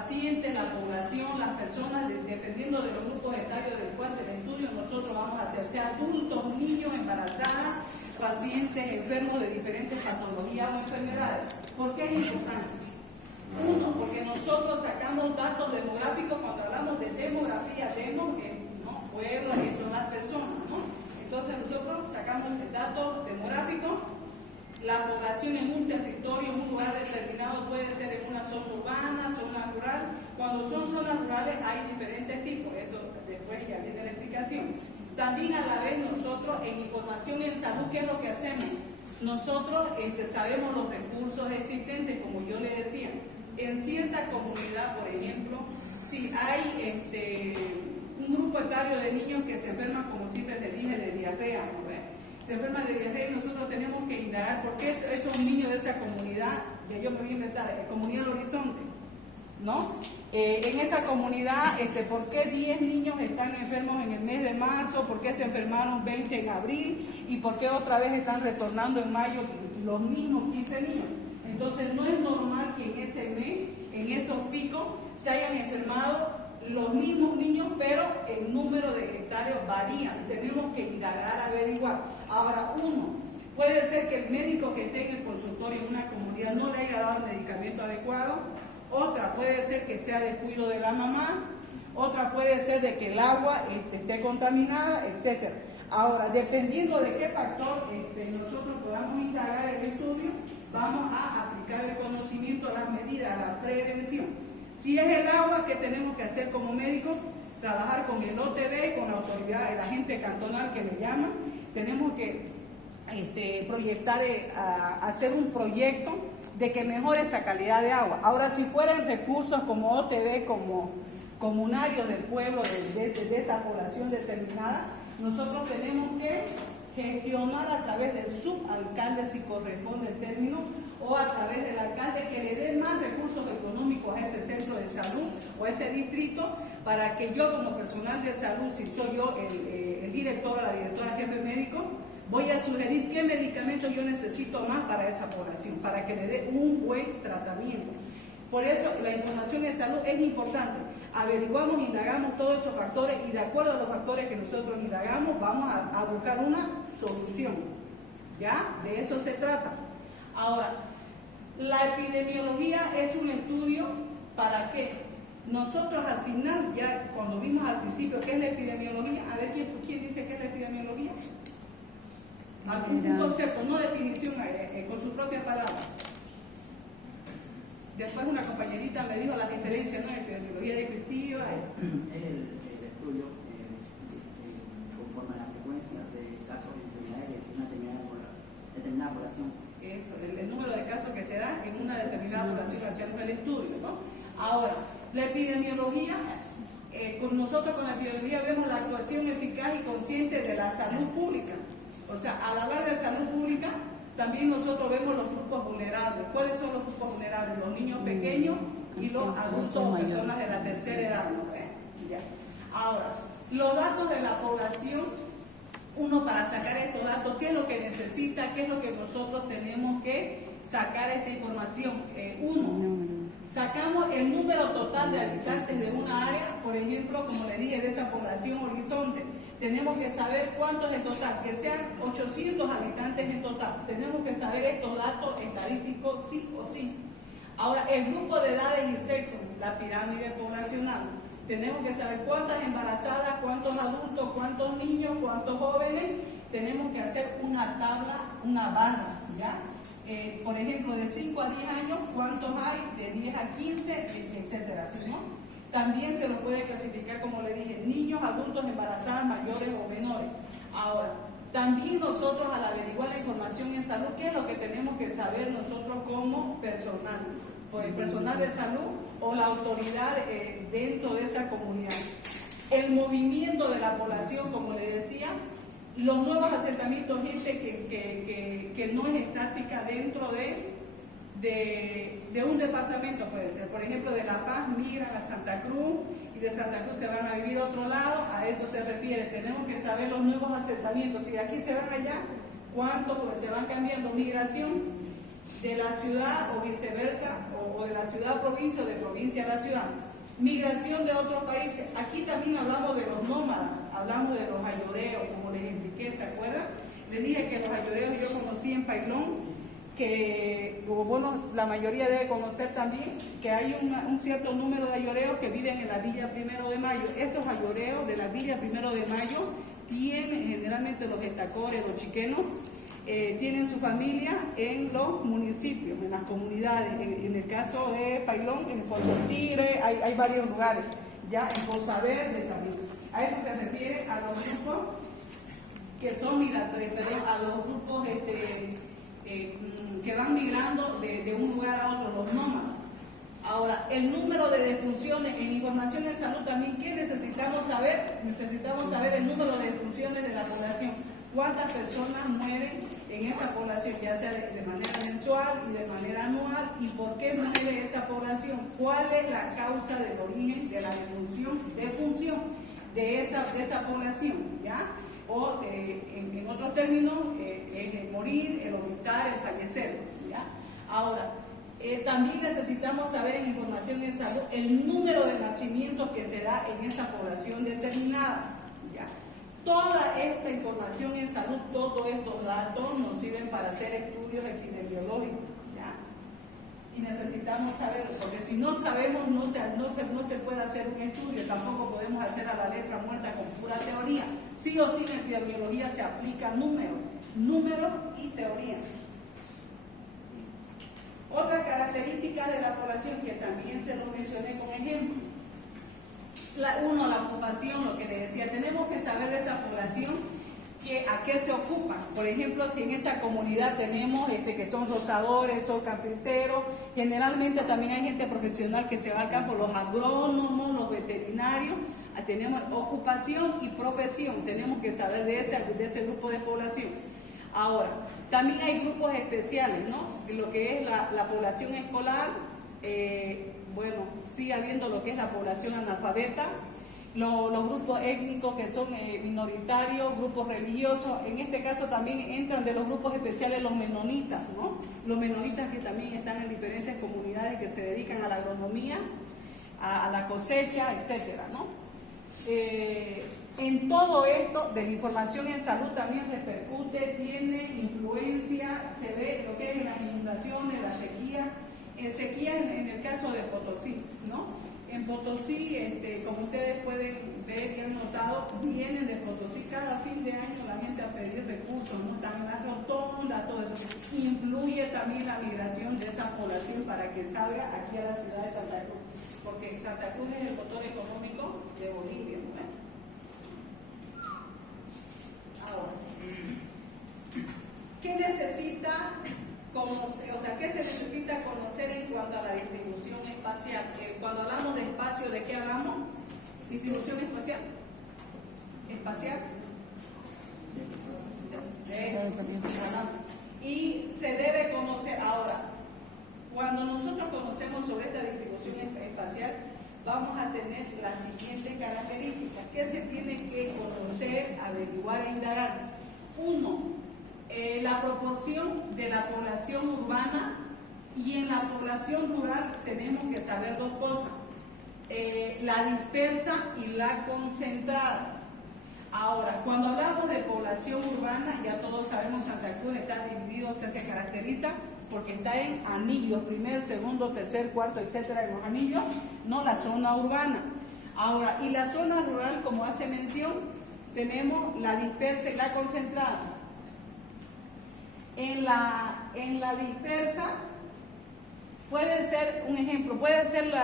pacientes, la población, las personas, dependiendo de los grupos etarios del cual del estudio, nosotros vamos a hacer, sea adultos, niños, embarazadas, pacientes enfermos de diferentes patologías o enfermedades. ¿Por qué es importante? Uno, porque nosotros sacamos datos demográficos. Cuando hablamos de demografía, ¿no? Pueblos, que son las personas, ¿no? Entonces nosotros sacamos el dato demográfico. La población en un territorio, en un lugar determinado, puede ser en una zona urbana, zona rural. Cuando son zonas rurales hay diferentes tipos, eso después ya viene la explicación. También a la vez nosotros en información en salud, ¿qué es lo que hacemos? Nosotros sabemos los recursos existentes, como yo le decía. En cierta comunidad, por ejemplo, si hay un grupo etario de niños que se enferman, como siempre les dije, de diarrea, ¿no? Se enferman de diarrea y nosotros tenemos que indagar por qué esos niños de esa comunidad, que yo me voy a inventar, Comunidad del Horizonte, ¿no? En esa comunidad, ¿por qué 10 niños están enfermos en el mes de marzo? ¿Por qué se enfermaron 20 en abril? ¿Y por qué otra vez están retornando en mayo los mismos 15 niños? Entonces no es normal que en ese mes, en esos picos, se hayan enfermado los mismos niños, pero el número de hectáreas varía. Tenemos que indagar, averiguar. Ahora, puede ser que el médico que esté en el consultorio en una comunidad no le haya dado el medicamento adecuado. Otra puede ser que sea descuido de la mamá. Otra puede ser de que el agua esté contaminada, etc. Ahora, dependiendo de qué factor nosotros podamos indagar el estudio, vamos a aplicar el conocimiento, las medidas, la prevención. Si es el agua, ¿qué tenemos que hacer como médicos? Trabajar con el OTB, con la autoridad, el agente cantonal que le llaman. Tenemos que proyectar, hacer un proyecto de que mejore esa calidad de agua. Ahora, si fueran recursos como OTB, como comunarios del pueblo, de esa población determinada, nosotros tenemos que gestionar a través del subalcalde, si corresponde el término, o a través del alcalde, que le dé más recursos económicos a ese centro de salud o a ese distrito, para que yo como personal de salud, si soy yo el director o la directora jefe médico, voy a sugerir qué medicamentos yo necesito más para esa población, para que le dé un buen tratamiento. Por eso la información en salud es importante. Averiguamos, indagamos todos esos factores y de acuerdo a los factores que nosotros indagamos vamos a buscar una solución. ¿Ya? De eso se trata. Ahora, la epidemiología es un estudio para qué. Nosotros al final, ya cuando vimos al principio qué es la epidemiología, a ver quién dice qué es la epidemiología. Algún concepto, no definición, con su propia palabra. Después una compañerita me dijo las diferencias, ¿no? Epidemiología descriptiva. Es el estudio conforme a la frecuencia de casos de enfermedades de una determinada población. Eso, el número de casos que se da en una determinada población haciendo el estudio, ¿no? Ahora, la epidemiología, nosotros con la epidemiología vemos la actuación eficaz y consciente de la salud pública. O sea, al hablar de salud pública, también nosotros vemos los grupos vulnerables. ¿Cuáles son los grupos vulnerables? Los niños pequeños y los adultos o personas de la tercera edad, ¿no? Ya. Ahora, los datos de la población, uno para sacar estos datos, ¿qué es lo que necesita? ¿Qué es lo que nosotros tenemos que sacar esta información? Sacamos el número total de habitantes de una área, por ejemplo, como le dije, de esa población horizonte. Tenemos que saber cuántos en total, que sean 800 habitantes en total. Tenemos que saber estos datos estadísticos sí o sí. Ahora, el grupo de edades y sexo, la pirámide poblacional. Tenemos que saber cuántas embarazadas, cuántos adultos, cuántos niños, cuántos jóvenes. Tenemos que hacer una tabla, una barra, ¿ya? Por ejemplo, de 5 a 10 años, ¿cuántos hay? De 10 a 15, etcétera, ¿sí, no? También se lo puede clasificar, como le dije, niños, adultos, embarazadas, mayores o menores. Ahora, también nosotros al averiguar la información en salud, ¿qué es lo que tenemos que saber nosotros como personal? Pues el personal de salud o la autoridad dentro de esa comunidad. El movimiento de la población, como le decía, los nuevos asentamientos, gente que no es estática dentro de un departamento, puede ser, por ejemplo, de La Paz migran a Santa Cruz y de Santa Cruz se van a vivir a otro lado, a eso se refiere. Tenemos que saber los nuevos asentamientos, si de aquí se van allá, cuánto, porque se van cambiando migración de la ciudad o viceversa, o de la ciudad a provincia o de provincia a la ciudad. Migración de otros países. Aquí también hablamos de los nómadas, hablamos de los ayoreos, como les expliqué, ¿se acuerdan? Les dije que los ayoreos yo conocí en Pailón, que bueno, la mayoría debe conocer también, que hay un cierto número de ayoreos que viven en la Villa Primero de Mayo. Esos ayoreos de la Villa Primero de Mayo tienen generalmente los estacores, los chiquenos, tienen su familia en los municipios, en las comunidades. En el caso de Pailón, en Puerto Tigre, hay varios lugares, ya en Poza Verde también. A eso se refiere a los grupos que son migratorios, a los grupos que van migrando de un lugar a otro, los nómadas. Ahora, el número de defunciones en información de salud también, ¿qué necesitamos saber? Necesitamos saber el número de defunciones de la población. ¿Cuántas personas mueren en esa población, ya sea de manera mensual y de manera anual? ¿Y por qué muere esa población? ¿Cuál es la causa del origen de la defunción de esa población? ¿Ya? O en otros términos, es el morir, el ocultar, el fallecer. ¿Ya? Ahora, también necesitamos saber en información en salud el número de nacimientos que se da en esa población determinada. ¿Ya? Toda esta información en salud, todos estos datos nos sirven para hacer estudios epidemiológicos. ¿Ya? Y necesitamos saberlo, porque si no sabemos no se puede hacer un estudio, tampoco podemos hacer a la letra muerta con pura teoría. Sí o sí en epidemiología se aplica números y teoría. Otra característica de la población que también se lo mencioné como ejemplo. La ocupación, lo que les decía, tenemos que saber de esa población a qué se ocupan. Por ejemplo, si en esa comunidad tenemos que son rozadores, son carpinteros, generalmente también hay gente profesional que se va al campo, los agrónomos, los veterinarios. Tenemos ocupación y profesión, tenemos que saber de ese grupo de población. Ahora, también hay grupos especiales, ¿no? Lo que es la población escolar, bueno, sigue habiendo lo que es la población analfabeta, los grupos étnicos que son minoritarios, grupos religiosos. En este caso también entran de los grupos especiales los menonitas, ¿no? Los menonitas que también están en diferentes comunidades que se dedican a la agronomía, a la cosecha, etcétera, ¿no? En todo esto de la información en salud también repercute, tiene influencia, se ve lo que es las inundaciones, la sequía, sequía en el caso de Potosí, ¿no? En Potosí, como ustedes pueden ver y han notado, vienen de Potosí cada fin de año la gente a pedir recursos, ¿no? Están en las rotondas, todo eso. Influye también la migración de esa población para que salga aquí a la ciudad de Santa Cruz, porque Santa Cruz es el motor económico de Bolivia, ¿no? Ahora, ¿qué necesita conocer? O sea, ¿qué se necesita conocer en cuanto a la distribución espacial? Cuando hablamos de espacio, ¿de qué hablamos? ¿Distribución espacial? ¿Espacial? De eso. Y se debe conocer. Ahora, cuando nosotros conocemos sobre esta distribución espacial, vamos a tener las siguientes características que se tiene que conocer, averiguar e indagar. Uno, la proporción de la población urbana, y en la población rural tenemos que saber dos cosas, la dispersa y la concentrada. Ahora, cuando hablamos de población urbana, ya todos sabemos Santa Cruz está dividido, o sea, se caracteriza porque está en anillos, primer, segundo, tercer, cuarto, etcétera, en los anillos, no la zona urbana. Ahora, y la zona rural, como hace mención, tenemos la dispersa y la concentrada. En la dispersa puede ser, un ejemplo, puede ser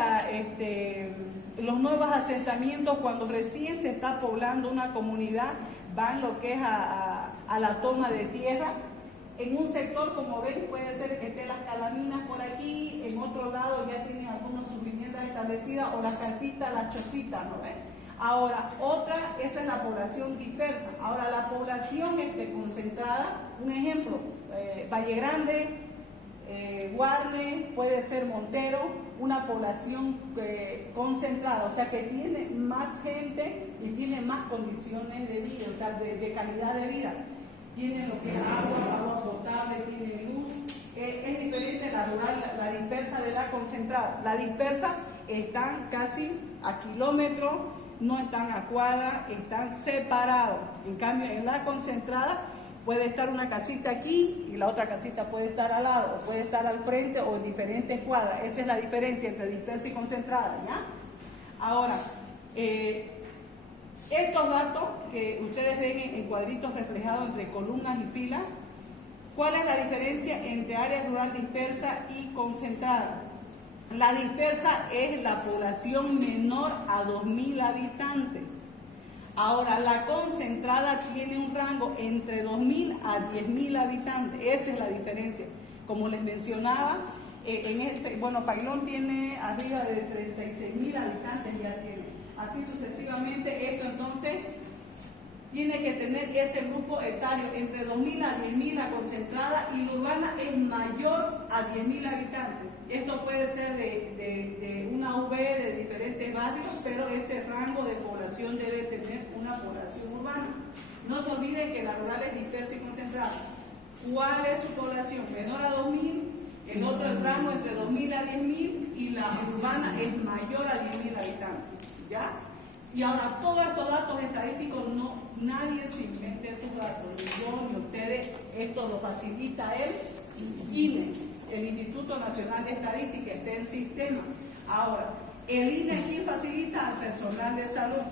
los nuevos asentamientos cuando recién se está poblando una comunidad, van lo que es a la toma de tierra. En un sector, como ven, puede ser que estén las calaminas por aquí, en otro lado ya tienen algunas sus viviendas establecidas, o las carpitas, las chocitas, ¿no ven? Ahora, esa es la población dispersa. Ahora, la población concentrada, un ejemplo, Valle Grande, Guarne, puede ser Montero, una población concentrada, o sea que tiene más gente y tiene más condiciones de vida, o sea, de calidad de vida. tiene lo que es agua potable, tiene luz. Es diferente la rural, la dispersa de la concentrada. La dispersa están casi a kilómetros, no están a cuadras, están separados. En cambio, en la concentrada puede estar una casita aquí y la otra casita puede estar al lado, o puede estar al frente o en diferentes cuadras. Esa es la diferencia entre dispersa y concentrada, ¿ya? Ahora, estos datos que ustedes ven en cuadritos reflejados entre columnas y filas, ¿cuál es la diferencia entre área rural dispersa y concentrada? La dispersa es la población menor a 2.000 habitantes. Ahora, la concentrada tiene un rango entre 2.000 a 10.000 habitantes. Esa es la diferencia. Como les mencionaba, Pailón tiene arriba de 36.000 habitantes, ya tiene. Así sucesivamente, esto entonces tiene que tener ese grupo etario entre 2.000 a 10.000 la concentrada, y la urbana es mayor a 10.000 habitantes. Esto puede ser de una UV de diferentes barrios, pero ese rango de población debe tener una población urbana. No se olviden que la rural es dispersa y concentrada. ¿Cuál es su población? Menor a 2.000, el otro el rango entre 2.000 a 10.000, y la urbana es mayor a 10.000 habitantes. ¿Ya? Y ahora, todos estos datos estadísticos, nadie se inventa estos datos, ni yo ni ustedes, esto lo facilita el INE, el Instituto Nacional de Estadística, está en sistema. Ahora, el INE, ¿quién facilita? Al personal de salud,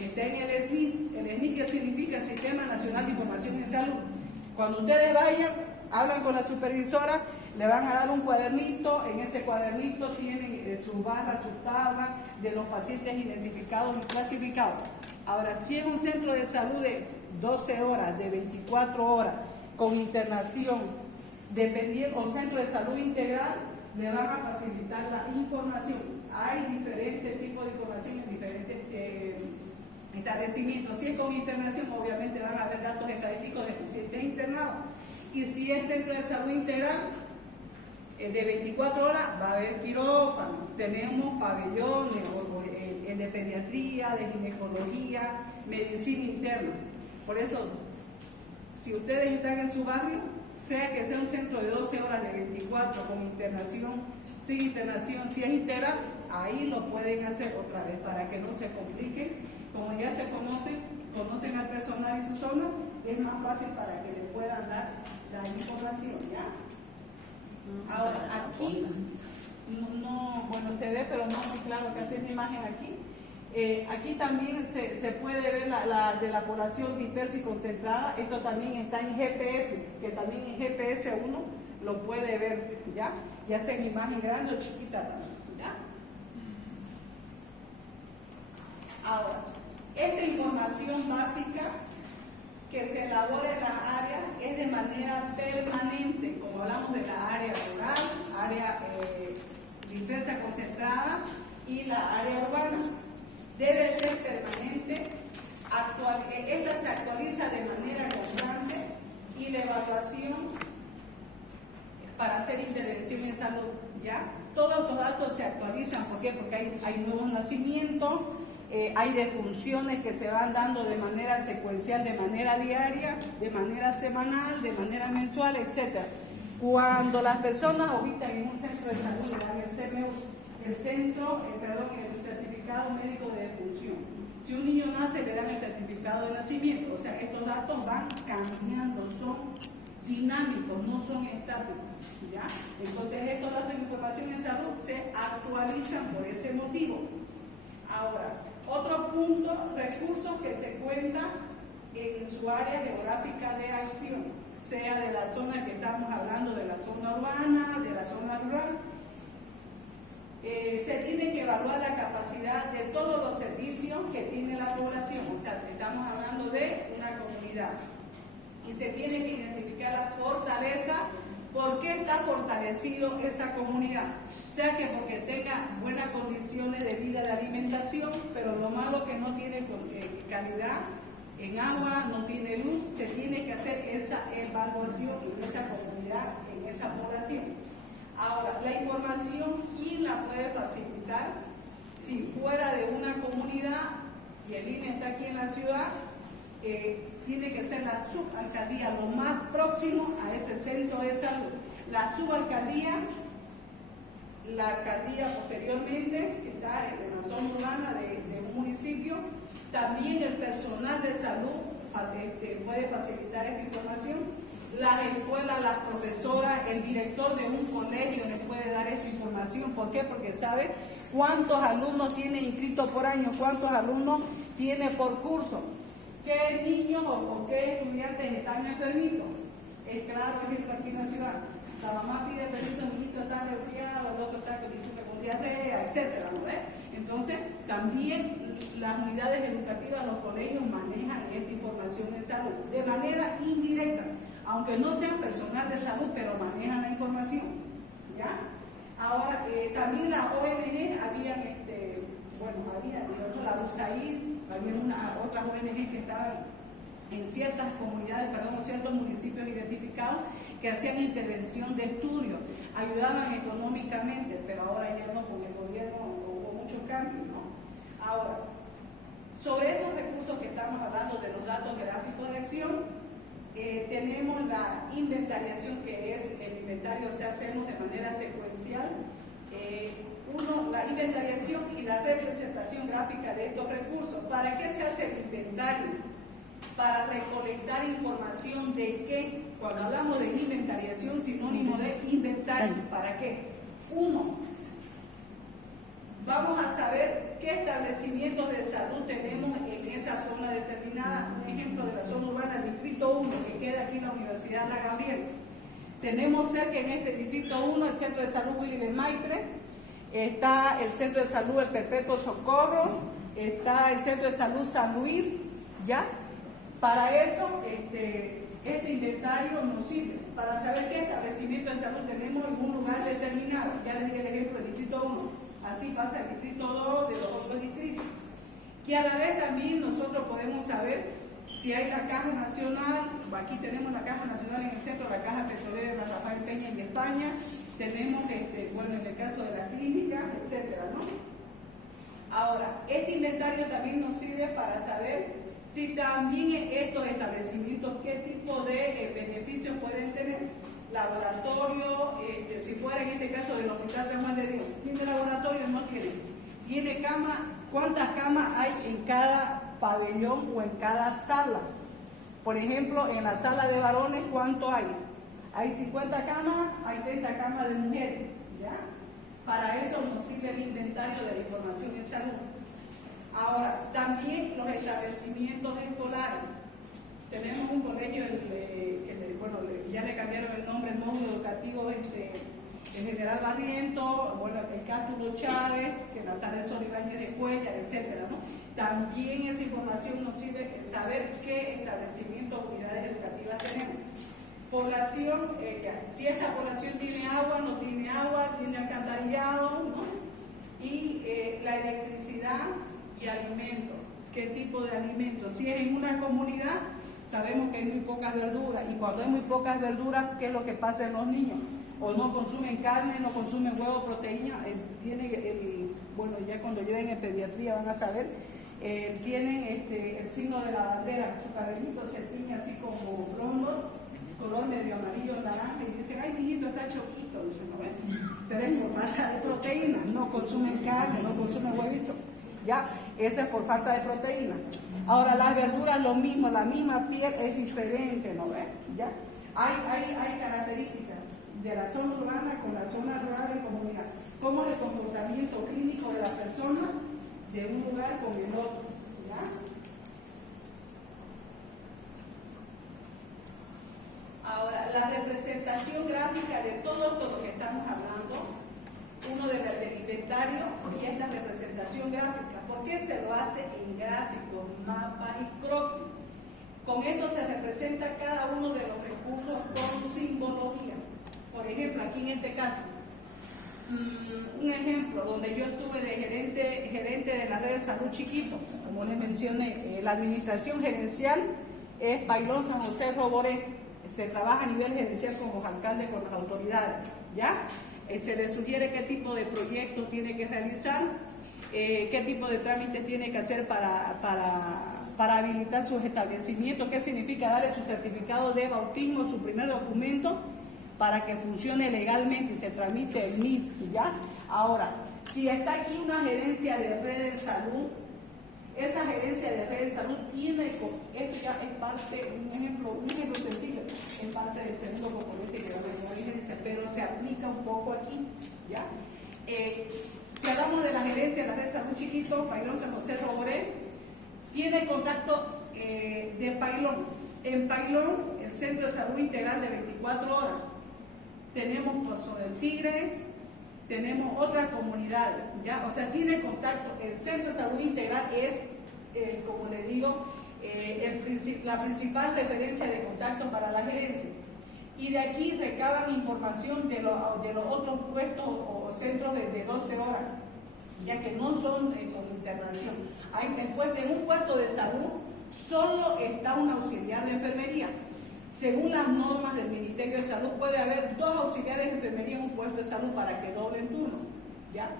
está en el SNIS. El SNIS, ¿qué significa? El Sistema Nacional de Información en Salud. Cuando ustedes vayan, hablan con la supervisora, le van a dar un cuadernito. En ese cuadernito tienen sus barras, sus tablas de los pacientes identificados y clasificados. Ahora, si es un centro de salud de 12 horas, de 24 horas, con internación, dependiendo, o centro de salud integral, le van a facilitar la información. Hay diferentes tipos de información en diferentes establecimientos. Si es con internación, obviamente van a haber datos estadísticos de pacientes internados. Y si es centro de salud integral, de 24 horas, va a haber quirófano, tenemos pabellones, de pediatría, de ginecología, medicina interna. Por eso, si ustedes están en su barrio, sea que sea un centro de 12 horas, de 24, con internación, sin internación, si es integral, ahí lo pueden hacer otra vez para que no se compliquen. Como ya se conocen al personal y su zona, es más fácil para que le puedan dar la información, ¿ya? Ahora, aquí, se ve, pero no muy claro que hace la imagen aquí. Aquí también se puede ver de la población dispersa y concentrada. Esto también está en GPS, que también en GPS uno lo puede ver, ya sea en imagen grande o chiquita también, ¿ya? Ahora, esta información básica que se elabora en las áreas es de manera permanente, como hablamos de la área rural, área dispersa concentrada y la área urbana. Debe ser permanente, esta se actualiza de manera constante, y la evaluación para hacer intervención en salud, ¿ya? Todos los datos se actualizan. ¿Por qué? Porque hay nuevos nacimientos, hay defunciones que se van dando de manera secuencial, de manera diaria, de manera semanal, de manera mensual, etc. Cuando las personas habitan en un centro de salud, le dan el CMU, el certificado médico de defunción. Si un niño nace, le dan el certificado de nacimiento. O sea, estos datos van cambiando, son dinámicos, no son estáticos, ¿ya? Entonces, estos datos de información en salud se actualizan por ese motivo. Ahora, otro punto, recursos que se cuentan en su área geográfica de acción, sea de la zona que estamos hablando, de la zona urbana, de la zona rural. Se tiene que evaluar la capacidad de todos los servicios que tiene la población. O sea, estamos hablando de una comunidad, y se tiene que identificar la fortaleza. ¿Por qué está fortalecido esa comunidad? Sea que porque tenga buenas condiciones de vida, de alimentación, pero lo malo que no tiene calidad en agua, no tiene luz. Se tiene que hacer esa evaluación en esa comunidad, en esa población. Ahora, la información, ¿quién la puede facilitar? Si fuera de una comunidad y el INE está aquí en la ciudad, tiene que ser la subalcaldía lo más próximo a ese centro de salud. La subalcaldía, la alcaldía posteriormente, que está en la zona urbana de un municipio, también el personal de salud puede facilitar esta información. Las escuelas, las profesoras, el director de un colegio les puede dar esta información. ¿Por qué? Porque sabe cuántos alumnos tiene inscritos por año, cuántos alumnos tiene por curso, qué niños o qué estudiantes están enfermitos. Es claro, ejemplo aquí en la ciudad. La mamá pide permiso, el niño está resfriado, el otro está con diarrea, etcétera, ¿no ves? Entonces, también las unidades educativas, los colegios manejan esta información de salud de manera indirecta, aunque no sean personal de salud, pero manejan la información, ¿ya? Ahora, también las ONG había la USAID, había otras ONG que estaban en ciertas comunidades, ciertos municipios identificados, que hacían intervención de estudio, ayudaban económicamente, pero ahora ya no, con el gobierno hubo muchos cambios, ¿no? Ahora, sobre estos recursos que estamos hablando de los datos gráficos de acción, tenemos la inventariación, que es el inventario, o sea, hacemos de manera secuencial. La inventariación y la representación gráfica de estos recursos. ¿Para qué se hace el inventario? Para recolectar información de qué. Cuando hablamos de inventariación, sinónimo de inventario, ¿para qué? Uno, vamos a saber qué establecimientos de salud tenemos en esa zona determinada. Un ejemplo de la zona urbana, el distrito 1, que queda aquí en la Universidad La Gabriel. Tenemos cerca en este distrito 1 el centro de salud Willy de Maitre, está el centro de salud El Perpetuo Socorro, está el centro de salud San Luis, ¿ya? Para eso, este inventario nos sirve para saber qué establecimiento de salud tenemos en un lugar determinado. Ya les di el ejemplo del distrito 1, así pasa el distrito 2 de los otros distritos. Y a la vez también nosotros podemos saber si hay la Caja Nacional. Aquí tenemos la Caja Nacional en el centro, la Caja Petrolera de Rafael Peña en España, tenemos, en el caso de la clínica, etcétera, ¿no? Ahora, este inventario también nos sirve para saber si también estos establecimientos, qué tipo de beneficios pueden tener. Laboratorio, si fuera en este caso del Hospital San Juan de Dios, ¿tiene laboratorio? No tiene. ¿Tiene cama? ¿Cuántas camas hay en cada pabellón o en cada sala? Por ejemplo, en la sala de varones, ¿cuánto hay? Hay 50 camas, hay 30 camas de mujeres, ¿ya? Para eso nos sirve el inventario de la información en salud. Ahora, también los establecimientos escolares. Tenemos un colegio ya le cambiaron el nombre, el módulo educativo el General Barriento, el Cátulo Chávez, que Natalia Solibáñez de Cuellar, etcétera, ¿no? También esa información nos sirve saber qué establecimientos, unidades educativas tenemos. Población, si esta población tiene agua, no tiene agua, tiene alcantarillado, ¿no? Y la electricidad y alimentos. ¿Qué tipo de alimentos? Si es en una comunidad, sabemos que hay muy pocas verduras, y cuando hay muy pocas verduras, ¿qué es lo que pasa en los niños? O no consumen carne, no consumen huevo, proteína. Ya cuando lleguen en pediatría van a saber, tienen el signo de la bandera, su cabellito se tiñe así como blondo, color medio amarillo, naranja, y dicen, ay, mi hijito está choquito, pero es por falta de proteínas, no consumen carne, no consumen huevitos, ya, eso es por falta de proteínas. Ahora las verduras lo mismo, la misma piel es diferente, ¿no ves? Ya, hay características de la zona urbana con la zona rural en comunidad. ¿Cómo es el comportamiento clínico de la persona de un lugar con el otro? ¿Ya? Ahora, la representación gráfica de todo esto lo que estamos hablando, uno del inventario y esta representación gráfica. ¿Por qué se lo hace en gráficos, mapas y croquis? Con esto se representa cada uno de los recursos con simbología. Por ejemplo, aquí en este caso, un ejemplo donde yo estuve de gerente de la red de salud chiquito, como les mencioné, la administración gerencial es Bailón San José Roboré. Se trabaja a nivel gerencial con los alcaldes, con las autoridades, ¿ya? Se le sugiere qué tipo de proyecto tiene que realizar, qué tipo de trámite tiene que hacer para para habilitar sus establecimientos. ¿Qué significa? Darle su certificado de bautismo, su primer documento, para que funcione legalmente y se tramite el MIF, ¿ya? Ahora, si está aquí una gerencia de red de salud, esa gerencia de red de salud tiene, esto ya es parte, un ejemplo sencillo, es parte del segundo componente que va a la gerencia, pero se aplica un poco aquí, ¿ya? Si hablamos de la gerencia de la red de salud chiquito, Pailón San José Roboré, tiene contacto de Pailón. En Pailón, el Centro de Salud Integral de 24 horas. Tenemos Pozo del Tigre, tenemos otras comunidades, ¿ya? O sea, tiene contacto. El Centro de Salud Integral es, como le digo, la principal referencia de contacto para la gerencia. Y de aquí recaban información de los otros puestos o centros de 12 horas, ya que no son con internación. En un puesto de salud solo está un auxiliar de enfermería. Según las normas del Ministerio de Salud, puede haber 2 auxiliares de enfermería en un puesto de salud para que doblen turno, ¿ya?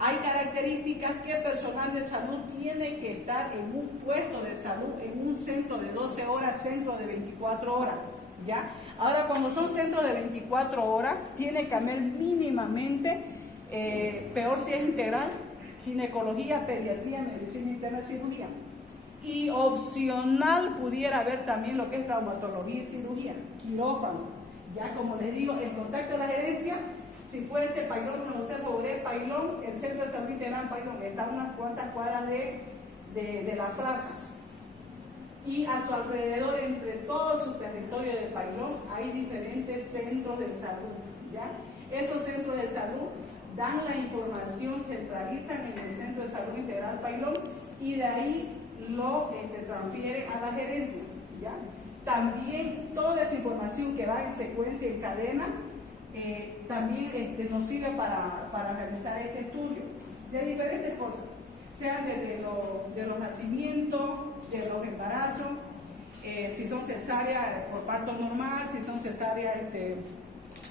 Hay características que el personal de salud tiene que estar en un puesto de salud, en un centro de 12 horas, centro de 24 horas, ¿ya? Ahora, cuando son centros de 24 horas, tiene que haber mínimamente, peor si es integral, ginecología, pediatría, medicina interna y cirugía. Y opcional pudiera haber también lo que es traumatología y cirugía, quirófano. Ya como les digo, el contacto de la gerencia, si fuese Pailón, San José Roboré, Pailón, el Centro de Salud Integral Pailón, está a unas cuantas cuadras de la plaza. Y a su alrededor, entre todo su territorio de Pailón, hay diferentes centros de salud, ¿ya? Esos centros de salud dan la información, centralizan en el Centro de Salud Integral Pailón y de ahí lo transfieren a la gerencia, ¿ya? También toda esa información que va en secuencia, en cadena, también nos sirve para realizar este estudio de diferentes cosas, sean de los nacimientos, de los embarazos, si son cesáreas por parto normal, si son cesáreas,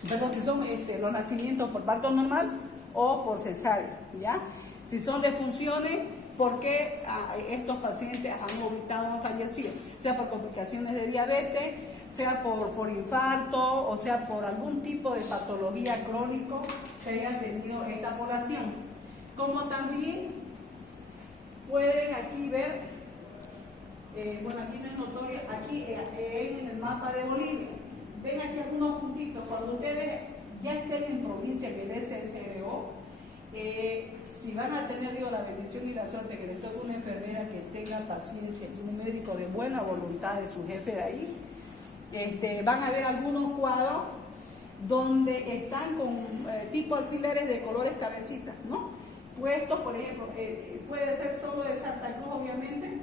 si son los nacimientos por parto normal o por cesárea, ¿ya? Si son defunciones, ¿por qué estos pacientes han vomitado o fallecido? Sea por complicaciones de diabetes, sea por infarto, o sea por algún tipo de patología crónico que haya tenido esta población. Como también pueden aquí ver, bueno, aquí no es notorio, aquí en el mapa de Bolivia, ven aquí algunos puntitos. Cuando ustedes ya estén en provincia que el SSRO, si van a tener, la bendición y la suerte que les toque una enfermera que tenga paciencia y un médico de buena voluntad de su jefe de ahí, van a ver algunos cuadros donde están con tipo alfileres de colores cabecitas, ¿no? Puestos, por ejemplo, puede ser solo de Santa Cruz, obviamente.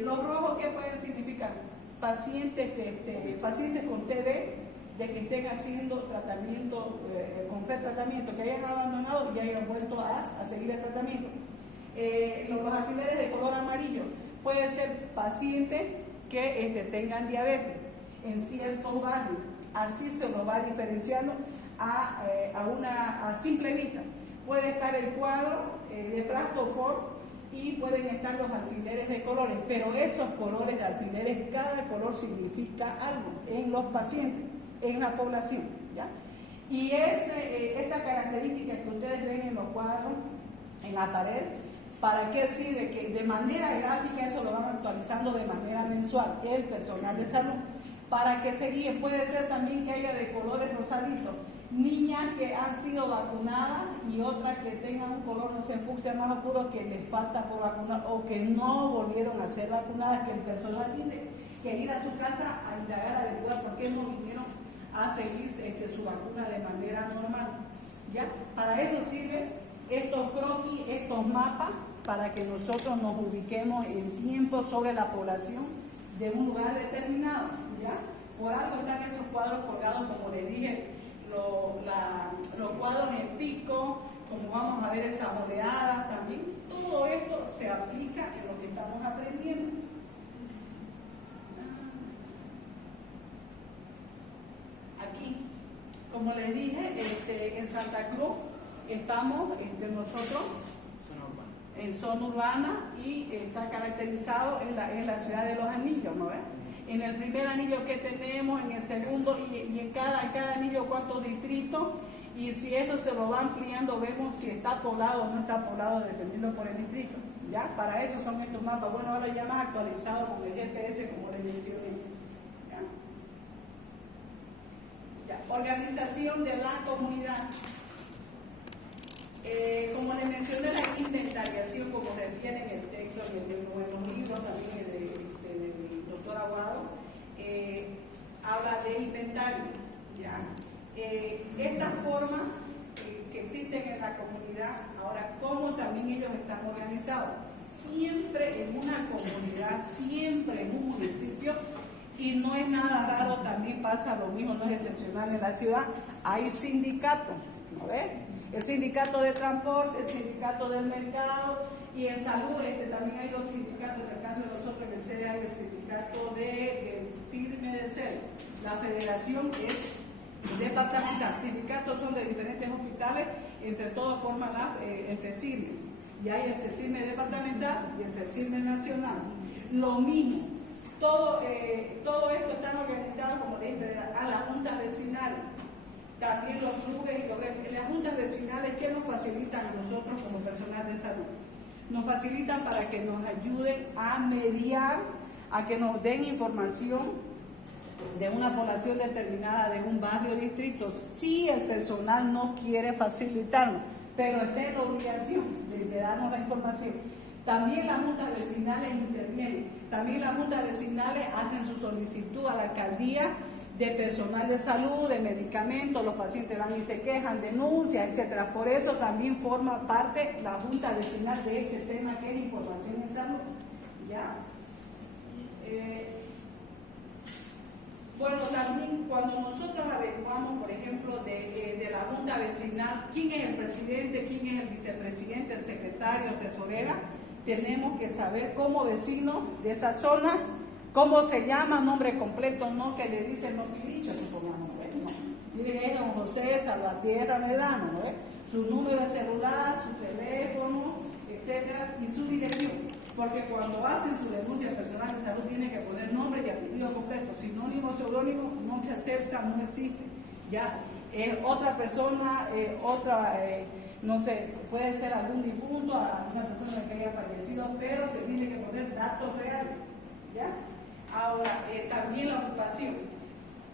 Los rojos, ¿qué pueden significar? Pacientes con TB, de que estén haciendo tratamiento, completo tratamiento, que hayan abandonado y hayan vuelto a seguir el tratamiento. Los alfileres de color amarillo puede ser pacientes que tengan diabetes en ciertos barrios. Así se lo va diferenciando a simple vista. Puede estar el cuadro de Plastofor y pueden estar los alfileres de colores, pero esos colores de alfileres, cada color significa algo en los pacientes, en la población, ¿ya? Y esa característica que ustedes ven en los cuadros, en la pared, ¿para qué sirve? Que de manera gráfica eso lo van actualizando de manera mensual, el personal de salud, para que se guíe. Puede ser también que haya de colores rosaditos, niñas que han sido vacunadas y otras que tengan un color, no sé, fucsia más oscuro, que les falta por vacunar o que no volvieron a ser vacunadas, que el personal tiene que ir a su casa a indagar, a averiguar por qué no vinieron a seguir su vacuna de manera normal, ¿ya? Para eso sirven estos croquis, estos mapas, para que nosotros nos ubiquemos en tiempo sobre la población de un lugar determinado, ¿ya? Por algo están esos cuadros colgados, como les dije, los cuadros en pico, como vamos a ver esas oleadas también. Todo esto se aplica en lo que estamos aprendiendo. Aquí, como les dije, en Santa Cruz estamos nosotros en zona urbana y está caracterizado en la ciudad de Los Anillos, ¿no ves? En el primer anillo que tenemos, en el segundo y en cada anillo cuántos distritos, y si eso se lo va ampliando, vemos si está poblado o no está poblado dependiendo por el distrito. ¿Ya? Para eso son estos mapas. Bueno, ahora ya más actualizados con el GPS, como les mencioné. ¿Ya? Organización de la comunidad. Como les mencioné, la inventariación, como refiere en el texto, en los libros también del doctor Aguado, habla de inventario. ¿Ya? Esta forma que existen en la comunidad, ahora, cómo también ellos están organizados. Siempre en una comunidad, siempre en un municipio, y no es nada raro, también pasa lo mismo, no es excepcional en la ciudad, hay sindicatos, ¿no ves? El sindicato de transporte, el sindicato del mercado, y en salud también hay dos sindicatos, en el caso de nosotros en el CEDE hay el sindicato del CIRME del CEDE. La federación es departamental, sindicatos son de diferentes hospitales, entre todos forman el FECIRME, y hay el FECIRME departamental y el FECIRME nacional. Lo mismo, todo esto está organizado como a las juntas vecinales, también los clubes y las juntas vecinales que nos facilitan a nosotros como personal de salud. Nos facilitan para que nos ayuden a mediar, a que nos den información de una población determinada, de un barrio o distrito, si el personal no quiere facilitarnos, pero está en la obligación de darnos la información. También las juntas vecinales intervienen, también las juntas vecinales hacen su solicitud a la alcaldía de personal de salud, de medicamentos, los pacientes van y se quejan, denuncias, etcétera. Por eso también forma parte la junta vecinal de este tema que es información en salud. ¿Ya? Bueno, también cuando nosotros averiguamos, por ejemplo, de la junta vecinal, quién es el presidente, quién es el vicepresidente, el secretario, tesorera, tenemos que saber como vecinos de esa zona, cómo se llama, nombre completo, no que le dicen los dichos, supongamos, ¿no? Miren, es don José Salvatierra Medrano, ¿no? Su número de celular, su teléfono, etcétera, y su dirección. Porque cuando hacen su denuncia personal de salud tienen que poner nombre y apellido completo. Sinónimo, seudónimo, no se acepta, no existe. Ya, otra persona, no sé, puede ser algún difunto, alguna persona que haya fallecido, pero se tiene que poner datos reales. ¿Ya? Ahora, también la ocupación.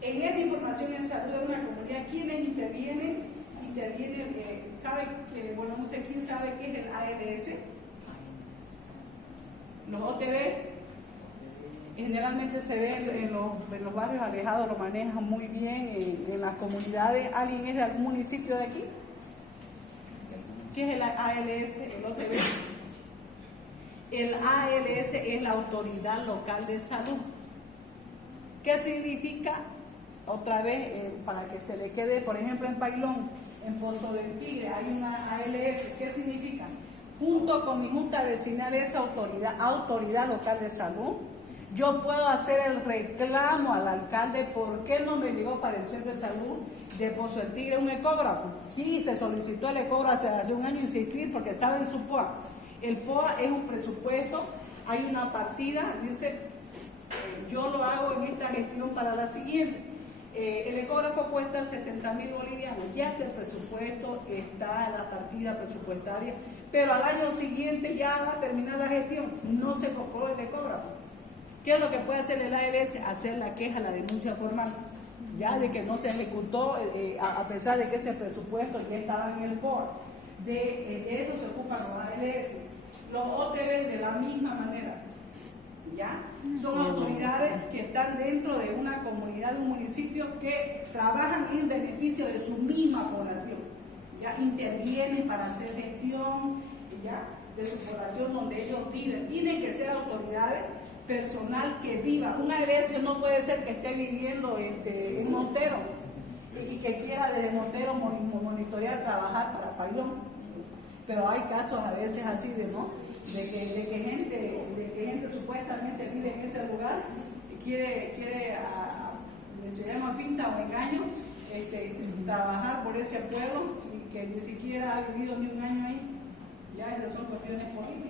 En esta información en salud de una comunidad, ¿quiénes intervienen? No sé quién sabe qué es el ALS. Los OTB generalmente se ven en los barrios alejados, lo manejan muy bien en las comunidades. ¿Alguien es de algún municipio de aquí? ¿Qué es el ALS, el OTB? El ALS es la Autoridad Local de Salud. ¿Qué significa? Otra vez, para que se le quede, por ejemplo, en Pailón, en Pozo del Tigre, hay una ALS. ¿Qué significa? Junto con mi junta vecinal, esa autoridad local de salud, yo puedo hacer el reclamo al alcalde por qué no me llegó para el centro de salud de Pozo del Tigre un ecógrafo. Sí, se solicitó el ecógrafo hace un año insistir porque estaba en su POA. El POA es un presupuesto, hay una partida, dice, yo lo hago en esta gestión para la siguiente. El ecógrafo cuesta 70,000 bolivianos, ya está el presupuesto, está la partida presupuestaria, pero al año siguiente ya va a terminar la gestión, no se compró el ecógrafo. ¿Qué es lo que puede hacer el ALS? Hacer la queja, la denuncia formal, ya de que no se ejecutó, a pesar de que ese presupuesto ya estaba en el POA. De eso se ocupan los ALS. Los OTB de la misma manera. ¿Ya? Son autoridades que están dentro de una comunidad, de un municipio, que trabajan en beneficio de su misma población. ¿Ya? Intervienen para hacer gestión, ¿ya?, de su población donde ellos viven. Tienen que ser autoridades, personal que viva. Un ALS no puede ser que esté viviendo en Montero y que quiera desde Montero monitorear, trabajar para Pailón. Pero hay casos a veces así de que gente supuestamente vive en ese lugar y quiere se llama finta o engaño, trabajar por ese pueblo y que ni siquiera ha vivido ni un año ahí. Ya esas son cuestiones políticas.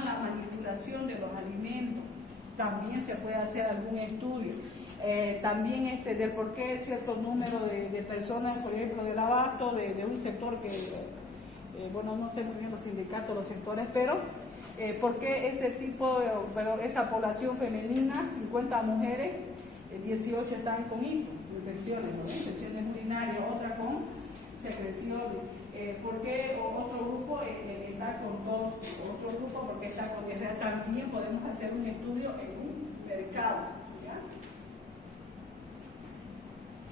trabajan la manipulación de los alimentos. También se puede hacer algún estudio. También del por qué cierto número de personas, por ejemplo, del abasto, de un sector que, bueno, no sé muy bien los sindicatos, los sectores, pero por qué ese tipo, esa población femenina, 50 mujeres, 18 están con infecciones, ¿no? Infecciones urinarias, otra con secreciones. ¿Por qué otro grupo está con tos? Otro grupo porque está con diarrea. También podemos hacer un estudio en un mercado.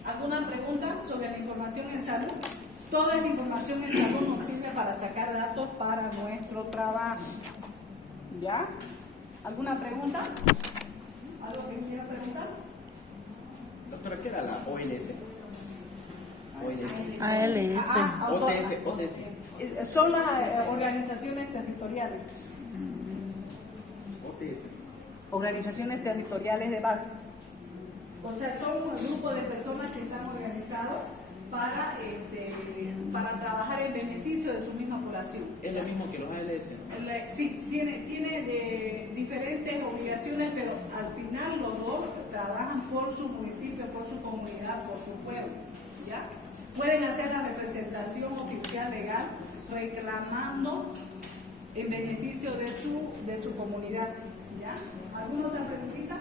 ¿Alguna pregunta sobre la información en salud? Toda esta información en salud nos sirve para sacar datos para nuestro trabajo. ¿Ya? ¿Alguna pregunta? ¿Algo que quiera preguntar? Doctora, ¿qué era la OLS? ALS. OTS. Son las organizaciones territoriales. OTS. Organizaciones territoriales de base. O sea, son un grupo de personas que están organizados para trabajar en beneficio de su misma población. ¿Es lo mismo que los ALS? Sí, tiene de diferentes obligaciones, pero al final los dos trabajan por su municipio, por su comunidad, por su pueblo. ¿Ya? Pueden hacer la representación oficial legal reclamando en beneficio de su comunidad. ¿Ya? ¿Alguna otra preguntita?